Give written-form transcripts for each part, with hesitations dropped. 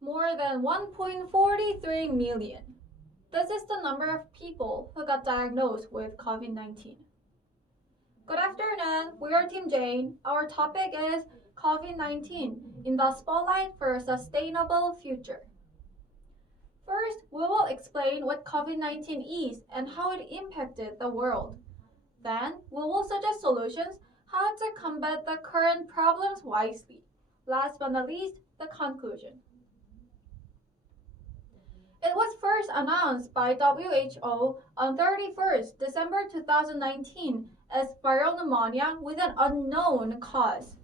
more than 1.43 million. This is the number of people who got diagnosed with COVID-19. Good afternoon, we are Team Jane. Our topic is COVID-19 in the spotlight for a sustainable future. First, we will explain what COVID-19 is and how it impacted the world. Then, we will suggest solutions how to combat the current problems wisely. Last but not least, the conclusion. It was first announced by WHO on 31st December 2019 as viral pneumonia with an unknown cause.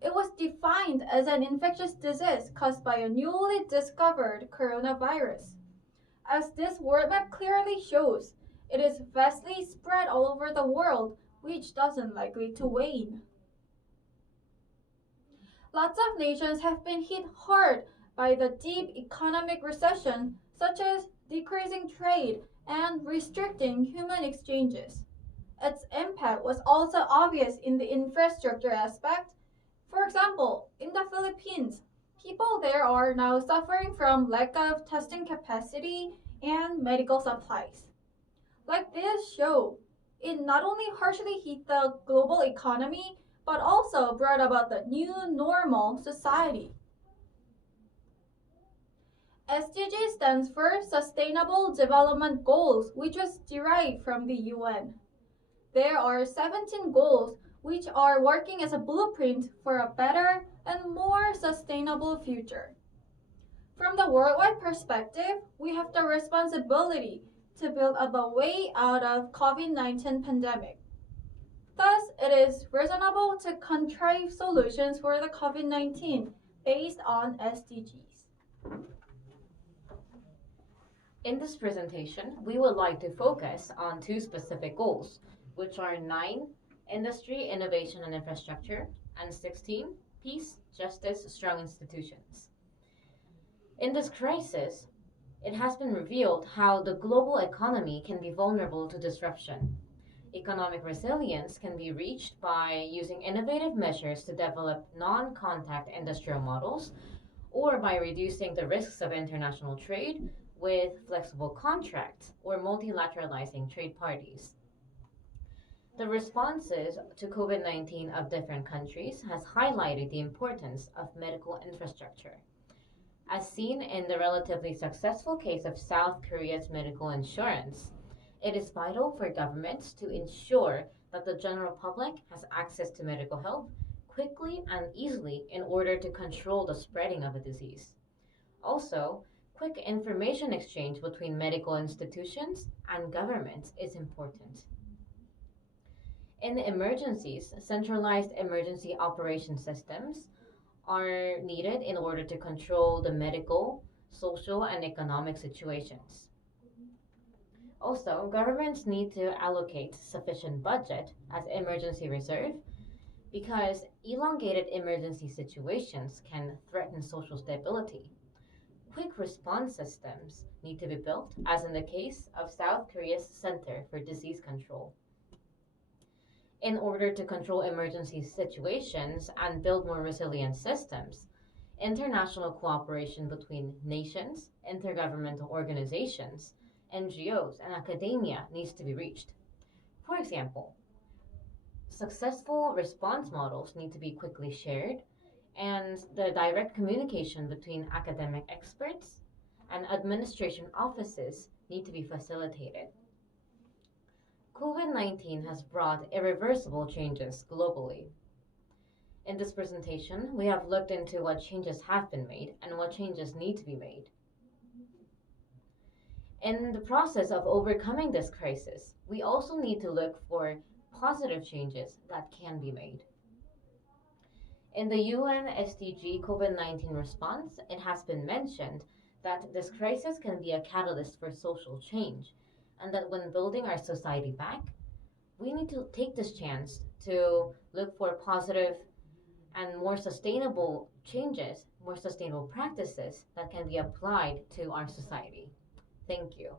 It was defined as an infectious disease caused by a newly discovered coronavirus. As this word map clearly shows, it is vastly spread all over the world, which doesn't likely to wane. Lots of nations have been hit hard by the deep economic recession, such as decreasing trade and restricting human exchanges. Its impact was also obvious in the infrastructure aspect. For example, in the Philippines, people there are now suffering from lack of testing capacity and medical supplies. Like this show, it not only harshly hit the global economy, but also brought about the new normal society. SDG stands for Sustainable Development Goals, which was derived from the UN. There are 17 goals which are working as a blueprint for a better and more sustainable future. From the worldwide perspective, we have the responsibility to build up a way out of COVID-19 pandemic. Thus, it is reasonable to contrive solutions for the COVID-19 based on SDGs. In this presentation, we would like to focus on two specific goals, which are 9, Industry, Innovation and Infrastructure, and 16, Peace, Justice, Strong Institutions. In this crisis, it has been revealed how the global economy can be vulnerable to disruption. Economic resilience can be reached by using innovative measures to develop non-contact industrial models or by reducing the risks of international trade with flexible contracts or multilateralizing trade parties. The responses to COVID-19 of different countries has highlighted the importance of medical infrastructure. As seen in the relatively successful case of South Korea's medical insurance, it is vital for governments to ensure that the general public has access to medical help quickly and easily in order to control the spreading of a disease. Also, quick information exchange between medical institutions and governments is important. In emergencies, centralized emergency operation systems are needed in order to control the medical, social, and economic situations. Also, governments need to allocate sufficient budget as emergency reserve because elongated emergency situations can threaten social stability. Quick response systems need to be built, as in the case of South Korea's Center for Disease Control. In order to control emergency situations and build more resilient systems, international cooperation between nations, intergovernmental organizations, NGOs, and academia needs to be reached. For example, successful response models need to be quickly shared, and the direct communication between academic experts and administration offices need to be facilitated. COVID-19 has brought irreversible changes globally. In this presentation, we have looked into what changes have been made and what changes need to be made. In the process of overcoming this crisis, we also need to look for positive changes that can be made. In the UN SDG COVID-19 response, it has been mentioned that this crisis can be a catalyst for social change, and that when building our society back, we need to take this chance to look for positive and more sustainable changes, more sustainable practices that can be applied to our society. Thank you.